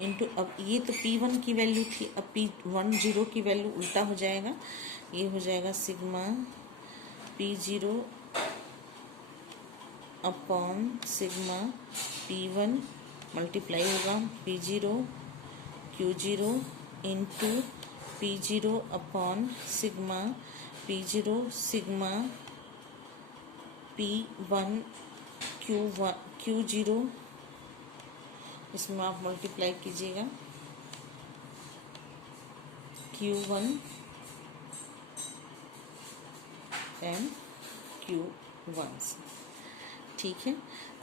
Into अब ये तो P1 की वैल्यू थी, अब P10 की वैल्यू उल्टा हो जाएगा, ये हो जाएगा sigma P0 upon sigma P1 multiply होगा P0 Q0 into P0 upon sigma P0 sigma P1 Q0, इसमें आप मल्टीप्लाई कीजिएगा Q1 एंड Q1 से। ठीक है,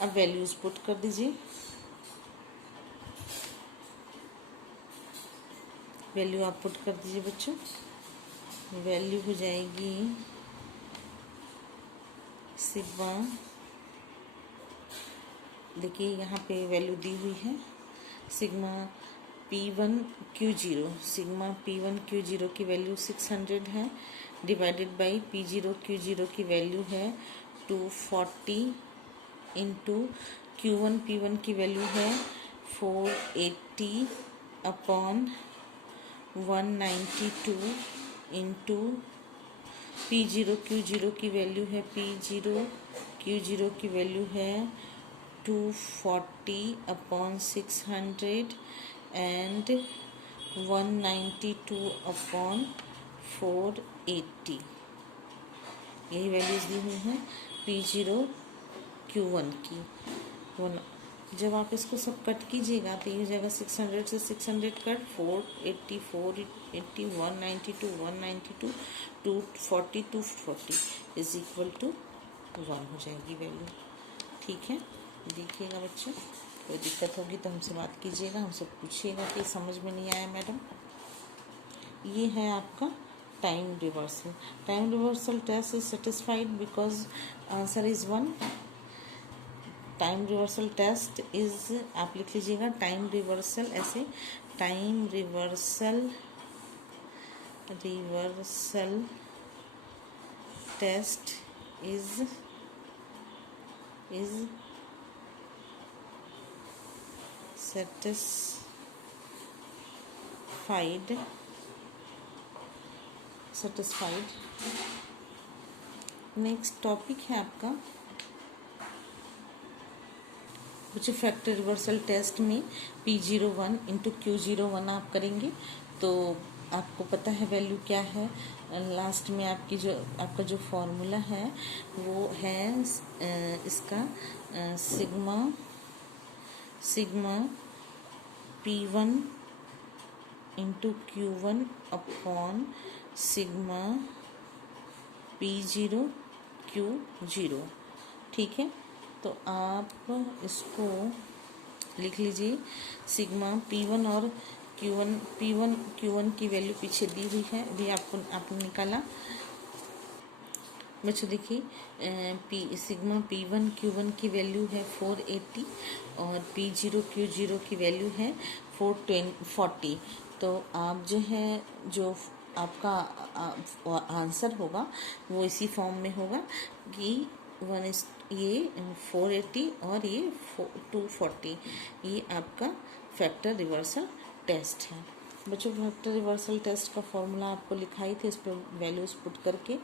अब वैल्यूज पुट कर दीजिए। वैल्यू आप पुट कर दीजिए बच्चों। वैल्यू हो जाएगी सिग्मा, देखिए यहाँ पे वैल्यू दी हुई है sigma P1 Q0, sigma P1 Q0 की वैल्यू 600 है, डिवाइडेड बाई P0 Q0 की वैल्यू है 240 इंटू Q1 P1 की वैल्यू है 480 अपॉन 192 इंटू P0 Q0 की वैल्यू है P0 Q0 की वैल्यू है 240 अपॉन 600 एंड 192 अपॉन 480, यही वैल्यूज दी हुई हैं P0 Q1 की। जब आप इसको सब कट कीजिएगा तो ये हो जाएगा 600 से 600 कट, 480 480 192 192 240 240 इज इक्वल टू 1 हो जाएगी वैल्यू। ठीक है, देखिएगा बच्चों, कोई दिक्कत होगी तो हमसे बात कीजिएगा, हमसे पूछिएगा कि समझ में नहीं आया मैडम। ये है आपका time reversal. Time reversal test is satisfied because answer is 1। Time reversal test is, आप लिख लीजिएगा टाइम रिवर्सल ऐसे, time reversal test is satisfied. Next topic है आपका कुछ फैक्टर रिवर्सल टेस्ट में P01 इंटू Q01 आप करेंगे तो आपको पता है वैल्यू क्या है। लास्ट में आपका जो फॉर्मूला है वो है इसका sigma P1 into Q1 upon sigma P0 Q0। ठीक है, तो आप इसको लिख लीजिए, सिग्मा P1 और Q1 की वैल्यू पीछे दी हुई है, अभी आपने निकाला बच्चों। देखिए सिग्मा P1 Q1 की वैल्यू है 480 और P0 Q0 की वैल्यू है 440। तो आप जो आपका आंसर होगा वो इसी फॉर्म में होगा कि ये 480 और ये 240, ये आपका फैक्टर रिवर्सल टेस्ट है बच्चों। फैक्टर रिवर्सल टेस्ट का फॉर्मूला आपको लिखाई थी, इस पर वैल्यूज पुट करके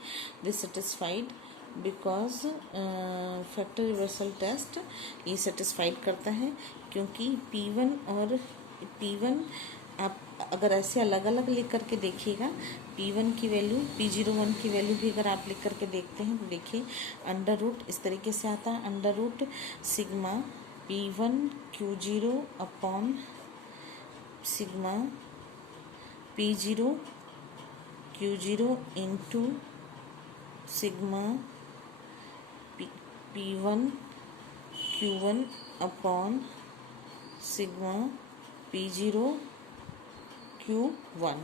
this satisfied because factor reversal test ये सेटिस्फाइड करता है क्योंकि P1 आप अगर ऐसे अलग अलग लिख करके देखिएगा, P1 की वैल्यू P01 की वैल्यू भी अगर आप लिख करके देखते हैं तो देखिए अंडर रूट इस तरीके से आता है, under root sigma P1 Q0 upon sigma P0 Q0 into sigma P1 Q1 upon sigma P0 Q1।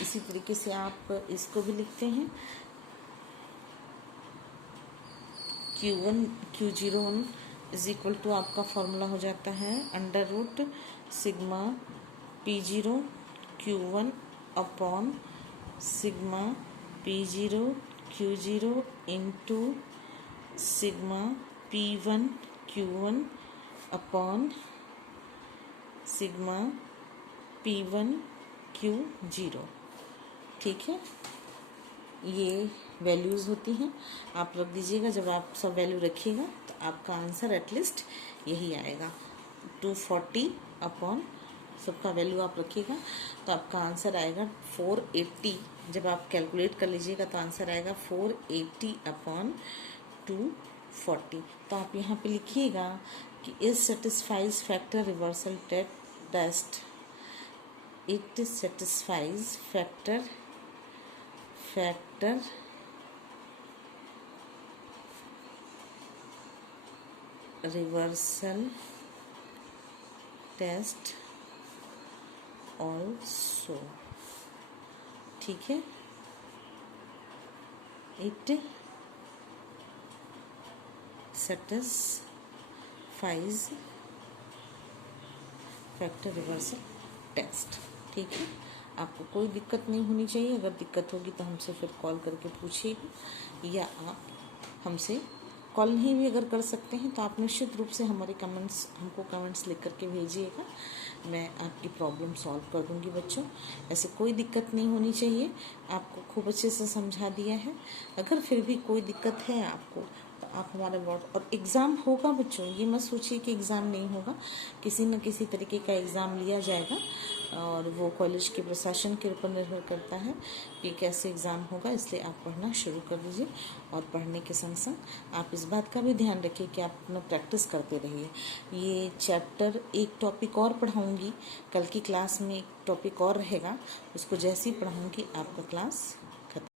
इसी तरीके से आप इसको भी लिखते हैं Q01 इज इक्वल टू आपका फॉर्मूला हो जाता है under root sigma P0 Q1 upon sigma P0 Q0 into sigma P1 Q1 upon sigma P1Q0। ठीक है, ये वैल्यूज़ होती हैं, आप रख दीजिएगा। जब आप सब वैल्यू रखिएगा तो आपका आंसर एटलीस्ट यही आएगा 240 अपॉन सबका वैल्यू आप रखिएगा तो आपका आंसर आएगा 480। जब आप कैलकुलेट कर लीजिएगा तो आंसर आएगा 480 अपॉन 240। तो आप यहाँ पे लिखिएगा कि is satisfies factor reversal test, it satisfies factor reversal test also. ठीक है, it satisfies factor reversal test. ठीक है, आपको कोई दिक्कत नहीं होनी चाहिए। अगर दिक्कत होगी तो हमसे फिर कॉल करके पूछिएगा, या आप हमसे कॉल नहीं भी अगर कर सकते हैं तो आप निश्चित रूप से हमको कमेंट्स लिख करके भेजिएगा। मैं आपकी प्रॉब्लम सॉल्व कर दूंगी बच्चों। ऐसे कोई दिक्कत नहीं होनी चाहिए, आपको खूब अच्छे से समझा दिया है। अगर फिर भी कोई दिक्कत है आपको तो आप हमारे और एग्ज़ाम होगा बच्चों, ये मत सोचिए कि एग्ज़ाम नहीं होगा। किसी न किसी तरीके का एग्ज़ाम लिया जाएगा और वो कॉलेज के प्रशासन के ऊपर निर्भर करता है कि कैसे एग्ज़ाम होगा। इसलिए आप पढ़ना शुरू कर दीजिए और पढ़ने के संग संग आप इस बात का भी ध्यान रखिए कि आप अपना प्रैक्टिस करते रहिए। ये चैप्टर एक टॉपिक और पढ़ाऊँगी, कल की क्लास में एक टॉपिक और रहेगा, उसको जैसे ही पढ़ाऊँगी आपका क्लास